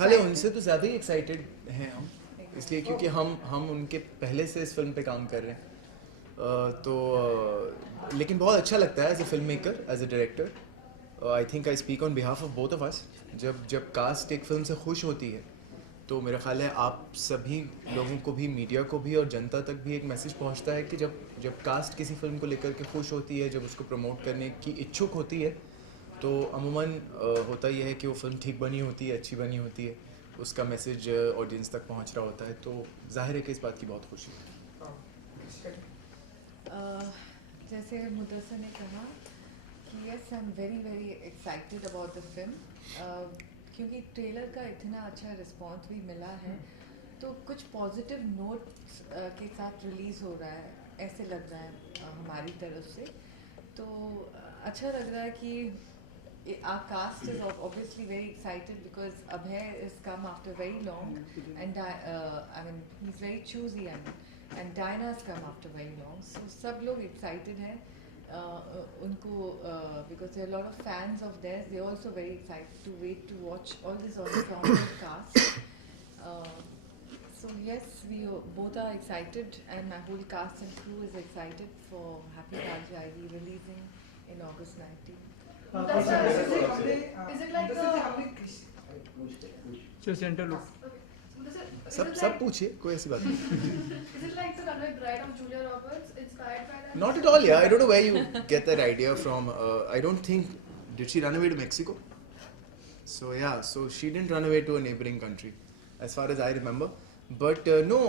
ख्याल है उनसे तो ज़्यादा ही एक्साइटेड हैं हम, इसलिए क्योंकि हम उनके पहले से इस फिल्म पे काम कर रहे हैं। लेकिन बहुत अच्छा लगता है as a film maker, as a director. I think I speak on behalf of both of us. जब कास्ट एक फिल्म से खुश होती है तो मेरा ख्याल है आप सभी लोगों को भी, मीडिया को भी और जनता तक भी एक मैसेज पहुंचता है कि जब कास्ट किसी फिल्म को लेकर के खुश होती है, जब उसको प्रमोट करने की इच्छुक होती है, तो अमूमन होता यह है कि वो फिल्म ठीक बनी होती है, अच्छी बनी होती है, उसका मैसेज ऑडियंस तक पहुंच रहा होता है, तो जाहिर है कि इस बात की बहुत खुशी है। जैसे मुदस्सिर ने कहा कि yes, I am very very excited about the film, क्योंकि ट्रेलर का इतना अच्छा रिस्पांस भी मिला है, तो कुछ पॉजिटिव नोट्स के साथ रिलीज़ हो रहा है, ऐसे लग रहा है हमारी तरफ से। तो अच्छा लग रहा है कि our cast is obviously very excited because Abhay has come after very long, and I mean he's very choosy, and Diana has come after very long, so सब लोग excited हैं उनको because there are a lot of fans of theirs. They're also very excited to wait to watch all this ensemble cast. So yes, we both are excited, and my whole cast and crew is excited for Happy Rajaidi releasing in August 19th. Is it like सब पूछिए, कोई ऐसी बात नहीं। Is it like the Runaway Bride of Julia Roberts, inspired by that? Not at all, yeah. I don't know where you get that idea from. I don't think, did she run away to Mexico? So yeah, so she didn't run away to a neighboring country, as far as I remember. But no,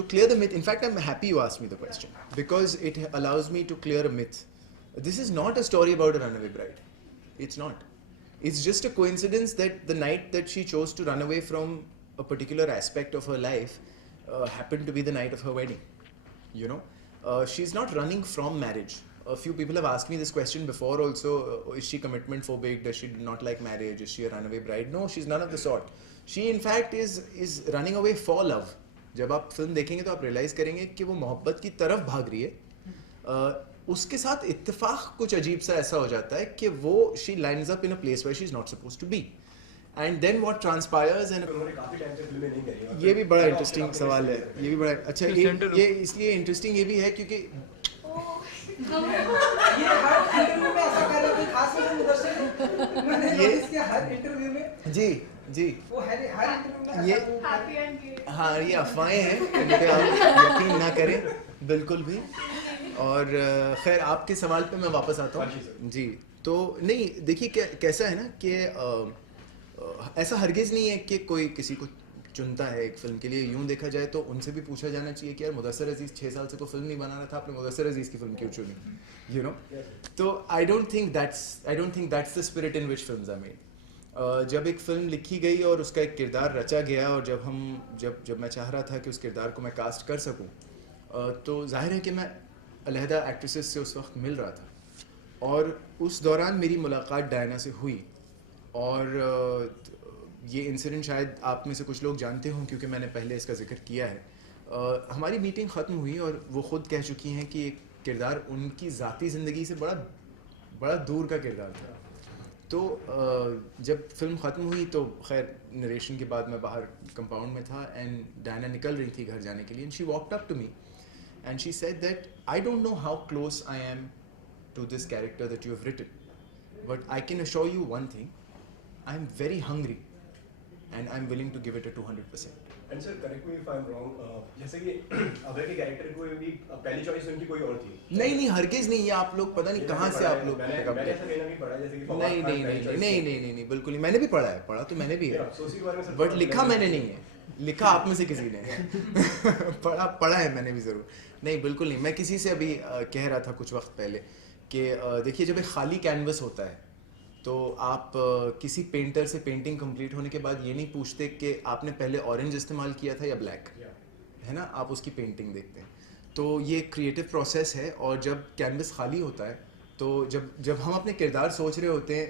to clear the myth, in fact, I'm happy you asked me the question, because it allows me to clear a myth. This is not a story about a runaway bride. It's not. It's just a coincidence that the night that she chose to run away from a particular aspect of her life happened to be the night of her wedding. You know, she's not running from marriage. A few people have asked me this question before also. Is she commitment phobic? Does she not like marriage? Is she a runaway bride? No, she's none of the sort. She in fact is running away for love. जब आप film देखेंगे तो आप realise करेंगे कि वो मोहब्बत की तरफ भाग रही है। उसके साथ इत्तेफाक कुछ अजीब सा ऐसा हो जाता है कि वो she lines up in a place where she's not supposed to be. And then what transpires and ये भी बड़ा इंटरेस्टिंग सवाल है, ये भी बड़ा अच्छा, ये इसलिए इंटरेस्टिंग ये भी है क्योंकि ये हर इंटरव्यू में ऐसा कर रहे हैं, खास करके मुदस्सिर मैंने नोटिस किया हर इंटरव्यू में। जी वो हर इंटरव्यू में ये Happy ending. हाँ, ये अफवाहें हैं, इन पे आप यकीन ना करें बिल्कुल भी। और खैर आपके सवाल पे मैं वापस आता हूँ जी। तो नहीं, देखिए कैसा है ना कि ऐसा हरगिज़ नहीं है कि कोई किसी को चुनता है एक फिल्म के लिए। यूं देखा जाए तो उनसे भी पूछा जाना चाहिए कि यार मुदस्सिर अजीज़ 6 साल से तो फिल्म नहीं बना रहा था, आपने मुदस्सिर अजीज़ की फिल्म क्यों चुनी, यू नो। तो I don't think that's the spirit in which films are made. जब एक फ़िल्म लिखी गई और उसका एक किरदार रचा गया, और जब मैं चाह रहा था कि उस किरदार को मैं कास्ट कर सकूँ, तो जाहिर है कि मैं अलहदा एक्ट्रेसेस से उस वक्त मिल रहा था, और उस दौरान मेरी मुलाकात डायना से हुई। और ये इंसिडेंट शायद आप में से कुछ लोग जानते हों क्योंकि मैंने पहले इसका जिक्र किया है। हमारी मीटिंग ख़त्म हुई और वो ख़ुद कह चुकी हैं कि एक किरदार उनकी ज़ाती ज़िंदगी से बड़ा दूर का किरदार था। तो जब फिल्म ख़त्म हुई तो खैर नरेशन के बाद मैं बाहर कंपाउंड में था, एंड डायना निकल रही थी घर जाने के लिए, and she walked up to me and she said that I don't know how close I am to this character that you have written, but I can assure you one thing, I am very hungry and I am willing to give it a 200%. And sir, correct me if I am wrong. जैसे कि अभय के character को भी पहली choice उनकी कोई और थी। नहीं हरगिज़ नहीं, ये आप लोग पता नहीं कहाँ से आप लोग मैंने ऐसा कहना नहीं पढ़ा जैसे कि नहीं बिल्कुल नहीं, मैंने भी पढ़ा तो मैंने भी है, बट लिखा मैंने नहीं है, लिखा आप में से किसी ने पढ़ा है मैंने भी ज़रूर। नहीं बिल्कुल नहीं, मैं किसी से अभी कह रहा था कुछ वक्त पहले कि देखिए जब एक खाली कैनवस होता है तो आप किसी पेंटर से पेंटिंग कंप्लीट होने के बाद ये नहीं पूछते कि आपने पहले ऑरेंज इस्तेमाल किया था या ब्लैक, है ना, आप उसकी पेंटिंग देखते हैं। तो ये क्रिएटिव प्रोसेस है, और जब कैनवस खाली होता है तो जब हम अपने किरदार सोच रहे होते हैं,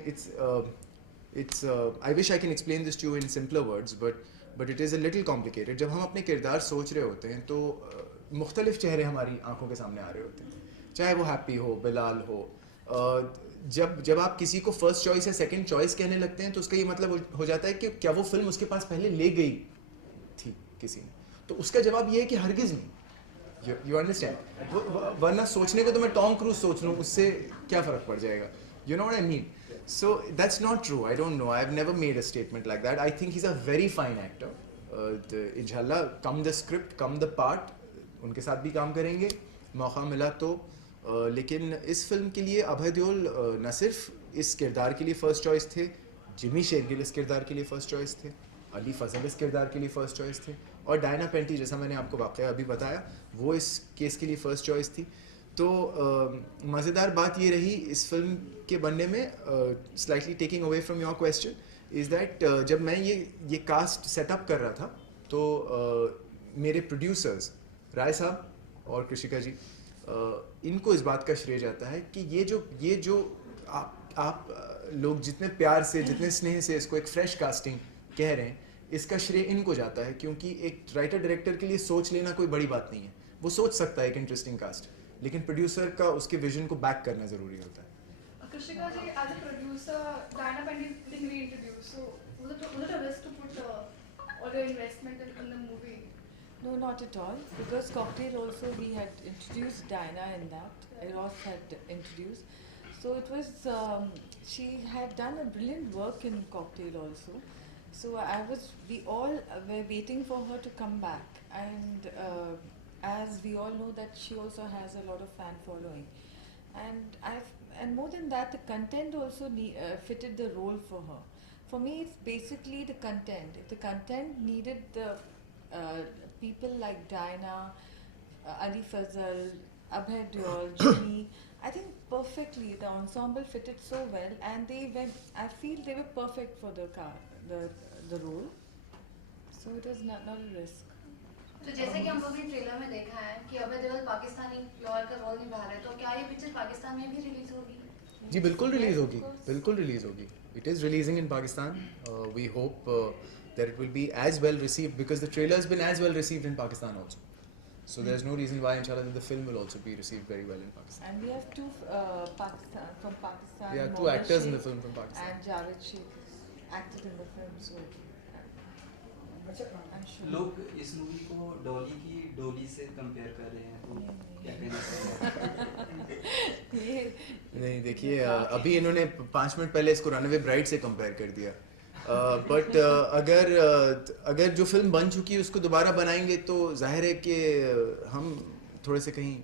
it's I wish I can explain this to you in simpler words, but it is a little complicated. जब हम अपने किरदार सोच रहे होते हैं तो मुख्तलिफ चेहरे हमारी आंखों के सामने आ रहे होते हैं, चाहे वो हैप्पी हो, बिलाल हो, जब आप किसी को फर्स्ट चॉइस या सेकंड चॉइस कहने लगते हैं तो उसका ये मतलब हो जाता है कि क्या वो फिल्म उसके पास पहले ले गई थी किसी ने, तो उसका जवाब ये है कि हरगिज नहीं। यू अंडरस्टैंड, वरना सोचने को तो मैं टॉम क्रूज सोच लूँ, उससे क्या फ़र्क पड़ जाएगा, you know what I mean. So that's not true, I don't know, I have never made a statement like that. I think he is a very fine actor, इंशाल्लाह come the script come the part, उनके साथ भी काम करेंगे मौका मिला तो। लेकिन इस फिल्म के लिए अभय देओल न सिर्फ इस किरदार के लिए फ़र्स्ट चॉइस थे, जिमी शेरगिल इस किरदार के लिए फ़र्स्ट चॉइस थे, अली फजल इस किरदार के लिए फ़र्स्ट चॉइस थे, और डायना पेंटी जैसा मैंने आपको वाक़या अभी बताया वो इस केस के लिए फ़र्स्ट चॉइस थी। तो मज़ेदार बात ये रही इस फिल्म के बनने में, slightly taking away from your question, is that जब मैं ये कास्ट सेटअप कर रहा था तो मेरे प्रोड्यूसर्स राय साहब और कृषिका जी, इनको इस बात का श्रेय जाता है कि ये जो आप लोग जितने प्यार से जितने स्नेह से इसको एक फ्रेश कास्टिंग कह रहे हैं, इसका श्रेय इनको जाता है, क्योंकि एक राइटर डायरेक्टर के लिए सोच लेना कोई बड़ी बात नहीं है, वो सोच सकता है एक इंटरेस्टिंग कास्ट, लेकिन प्रोड्यूसर का उसके विजन को बैक करना ज़रूरी होता है। Krishika ji, as a producer, Diana Penty being reintroduced, so was it a risk to put all your investment in the movie? No, not at all. Because Cocktail also we had introduced Diana in that. Eros had introduced. So it was, she had done a brilliant work in Cocktail also. So we all were waiting for her to come back. And as we all know that she also has a lot of fan following. And more than that, the content also fitted the role for her. For me, it's basically the content. If the content needed the people like Diana, Ali Fazal, Abhay Deol, Jimmy, I think perfectly the ensemble fitted so well, and I feel they were perfect for the role. So it was not a risk. तो जैसे कि हम लोग ने trailer में देखा है कि अभय देओल पाकिस्तानी लॉयर का रोल निभा रहे हैं, तो क्या ये पिक्चर पाकिस्तान में भी रिलीज होगी? जी बिल्कुल रिलीज होगी, बिल्कुल रिलीज होगी। It is releasing in Pakistan. We hope that it will be as well received, because the trailer has been as well received in Pakistan also. So there's no reason why inshallah that the film will also be received very well in Pakistan. And we have two from Pakistan. Yeah, two actors in the film from Pakistan. And Javed Sheikh acted in the film, so I'm sure. लोग इस movie को डॉली की डोली से compare कर रहे हैं, तो क्या कहना चाहिए? नहीं देखिए, अभी इन्होंने 5 मिनट पहले इसको रनअवे ब्राइड से कंपेयर कर दिया, बट अगर जो फिल्म बन चुकी है उसको दोबारा बनाएंगे तो जाहिर है कि हम थोड़े से कहीं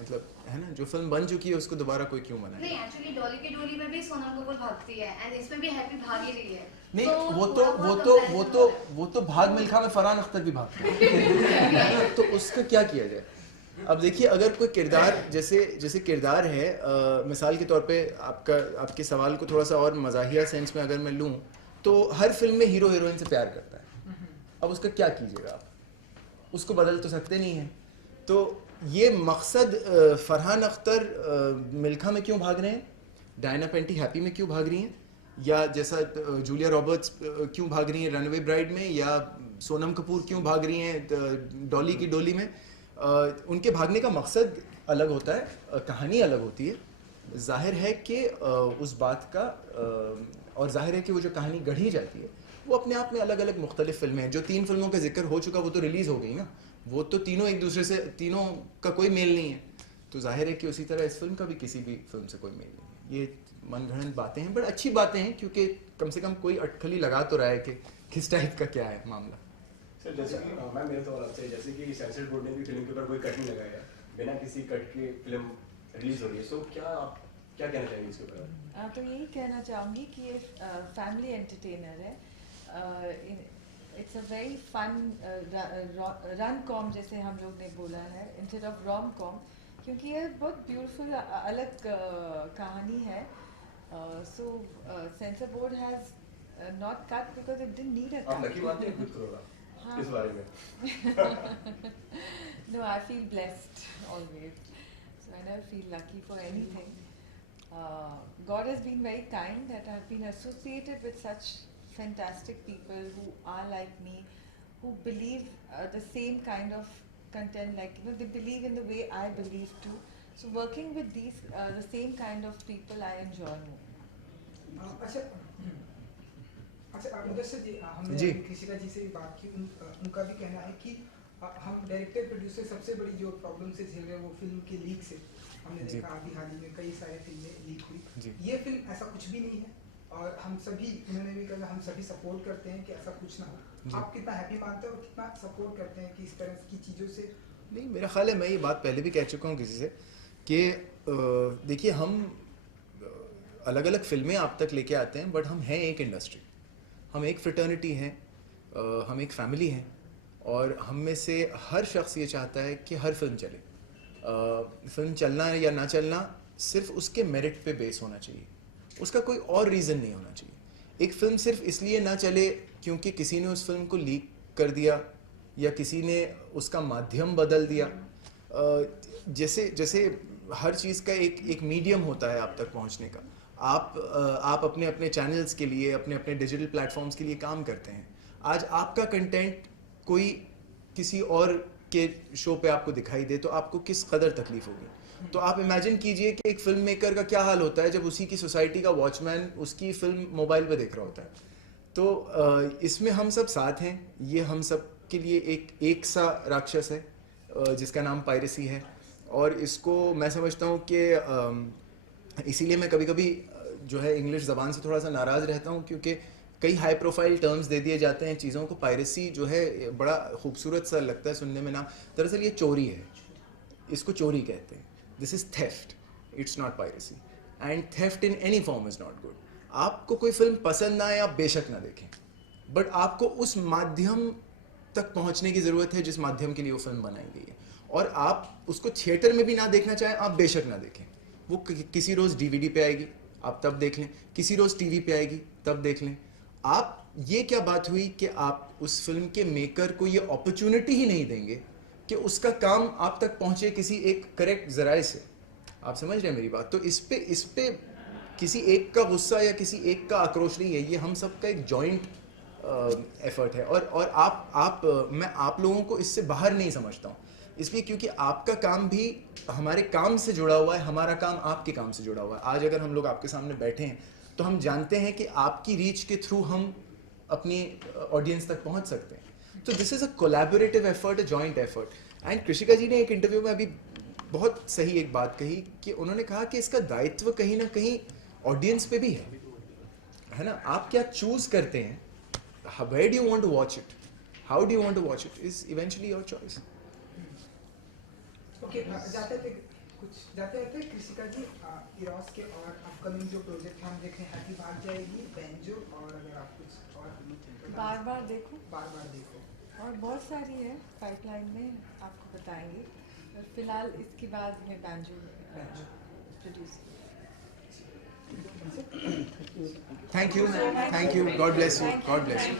मतलब है ना, जो फिल्म बन चुकी है उसको दोबारा कोई क्यों बनाए? नहीं, एक्चुअली डॉली की डोली में भी सोनम कपूर भागती है एंड इसमें भी हैप्पी भाग ही रही है। नहीं, तो वो तो भाग मिल्खा में फरहान अख्तर भी भागते हैं तो उसका क्या किया जाए? अब देखिए, अगर कोई किरदार जैसे किरदार है, मिसाल के तौर पे आपके सवाल को थोड़ा सा और मज़ाहिया सेंस में अगर मैं लूँ तो हर फिल्म में हीरो हीरोइन से प्यार करता है। अब उसका क्या कीजिएगा आप? उसको बदल तो सकते नहीं हैं। तो ये मकसद फरहान अख्तर मिल्खा में क्यों भाग रहे हैं, डायना पेंटी हैप्पी में क्यों भाग रही हैं, या जैसा जूलिया रॉबर्ट्स क्यों भाग रही हैं रनअवे ब्राइड में, या सोनम कपूर क्यों भाग रही हैं डॉली की डोली में, उनके भागने का मकसद अलग होता है, कहानी अलग होती है। जाहिर है कि उस बात का और जाहिर है कि वो जो कहानी गढ़ी जाती है वो अपने आप में अलग अलग मुख्तलिफ फिल्में हैं। जो 3 फिल्मों का जिक्र हो चुका वो तो रिलीज़ हो गई ना, वो तो तीनों एक दूसरे से, तीनों का कोई मेल नहीं है, तो जाहिर है कि उसी तरह इस फिल्म का भी किसी भी फिल्म से कोई मेल नहीं है। ये मनगढ़ंत बातें हैं, बट अच्छी बातें हैं, क्योंकि कम से कम कोई अटकली लगा तो रहा है कि किस टाइप का क्या है मामला। सर जैसे कि मैं मेरे सवाल आपसे, जैसे कि सेंसर बोर्ड ने भी फिल्म के ऊपर कोई कट नहीं लगाया, बिना किसी कट के फिल्म रिलीज हो रही है, सो क्या आप क्या कहना चाहेंगे इसके ऊपर? तो यही कहना चाहूँगी कि ये फैमिली एंटरटेनर है, it's a very fun rom com जैसे हम लोग ने बोला है इंस्टेड ऑफ रॉम कॉम, क्योंकि ये बहुत ब्यूटीफुल अलग कहानी है। So censor board has not cut because it didn't need a आप लकी बात है खुद करोगा हाँ। इस बारे में? No, I feel blessed always. So I never feel lucky for anything. God has been very kind that I've been associated with such fantastic people who are like me, who believe the same kind of content, like they believe in the way I believe too. So working with these, the same kind of people I enjoy more. अच्छा मुदस्सिर जी, हमने जी। कृषिका जी से भी बात की, उनका भी कहना है कि हम डायरेक्टर प्रोड्यूसर सबसे बड़ी जो प्रॉब्लम से झेल रहे हैं वो फिल्म के लीक से। हमने जी। देखा अभी हाल ही में कई सारे फिल्में लीक जी। हुई, ये फिल्म ऐसा कुछ भी नहीं है और हम सभी, उन्होंने भी कहा, हम सभी सपोर्ट करते हैं कि ऐसा कुछ ना हो। जी। आप कितना हैप्पी मानते हैं और कितना सपोर्ट करते हैं कि इस तरह की चीज़ों से? नहीं, मेरा ख्याल है, मैं ये बात पहले भी कह चुका हूँ किसी से कि देखिए, हम अलग अलग फिल्में आप तक लेके आते हैं, बट हम हैं एक इंडस्ट्री, हम एक फ्रेटर्निटी हैं, हम एक फैमिली हैं, और हम में से हर शख्स ये चाहता है कि हर फिल्म चले। फिल्म चलना या ना चलना सिर्फ उसके मेरिट पे बेस होना चाहिए, उसका कोई और रीज़न नहीं होना चाहिए। एक फिल्म सिर्फ इसलिए ना चले क्योंकि किसी ने उस फिल्म को लीक कर दिया या किसी ने उसका माध्यम बदल दिया। जैसे जैसे हर चीज़ का एक मीडियम होता है आप तक पहुंचने का। आप अपने अपने चैनल्स के लिए, अपने अपने डिजिटल प्लेटफॉर्म्स के लिए काम करते हैं। आज आपका कंटेंट कोई किसी और के शो पे आपको दिखाई दे तो आपको किस कदर तकलीफ होगी। तो आप इमेजिन कीजिए कि एक फिल्म मेकर का क्या हाल होता है जब उसी की सोसाइटी का वॉचमैन उसकी फिल्म मोबाइल पे देख रहा होता है। तो इसमें हम सब साथ हैं। ये हम सब के लिए एक सा राक्षस है जिसका नाम पायरेसी है, और इसको मैं समझता हूँ कि इसीलिए मैं कभी कभी जो है इंग्लिश ज़बान से थोड़ा सा नाराज़ रहता हूँ, क्योंकि कई हाई प्रोफाइल टर्म्स दे दिए जाते हैं चीज़ों को। पायरेसी जो है बड़ा खूबसूरत सा लगता है सुनने में नाम, दरअसल ये चोरी है, इसको चोरी कहते हैं। This is theft, it's not piracy, and theft in any form is not good. आपको कोई फिल्म पसंद ना आए, आप बेशक ना देखें, बट आपको उस माध्यम तक पहुंचने की ज़रूरत है जिस माध्यम के लिए वो फिल्म बनाई गई है, और आप उसको थिएटर में भी ना देखना चाहें, आप बेशक ना देखें। वो किसी रोज़ DVD पे आएगी, आप तब देख लें, किसी रोज़ TV पे आएगी, तब देख लें। आप, ये क्या बात हुई कि आप उस फिल्म के मेकर को ये अपॉर्चुनिटी ही नहीं देंगे कि उसका काम आप तक पहुंचे किसी एक करेक्ट ज़राए से। आप समझ रहे हैं मेरी बात? तो इस पे किसी एक का गुस्सा या किसी एक का आक्रोश नहीं है, ये हम सब का एक जॉइंट एफर्ट है। और मैं आप लोगों को इससे बाहर नहीं समझता हूँ, इसलिए क्योंकि आपका काम भी हमारे काम से जुड़ा हुआ है, हमारा काम आपके काम से जुड़ा हुआ है। आज अगर हम लोग आपके सामने बैठे हैं तो हम जानते हैं कि आपकी रीच के थ्रू हम अपनी ऑडियंस तक पहुंच सकते हैं। तो this is a collaborative effort, a joint effort. And Krishika ji ने एक इंटरव्यू में अभी बहुत सही एक बात कही कि उन्होंने कहा कि इसका दायित्व कहीं ना कहीं ऑडियंस पे भी है ना। आप क्या चूज़ करते हैं, where do you want to watch it, how do you want to watch it, is eventually your choice. Okay, जाते थे कृषिका जी, इरॉस के और अपकमिंग जो प्रोजेक्ट हम देख रहे हैं, हैप्पी भाग जाएगी, बेंजो, और अगर आप कुछ और बार बार देखो, देखो, और बहुत सारी है पाइपलाइन में, आपको बताएंगे। और फिलहाल इसके बाद मैं banjo produce. Thank you, God bless you, God bless you.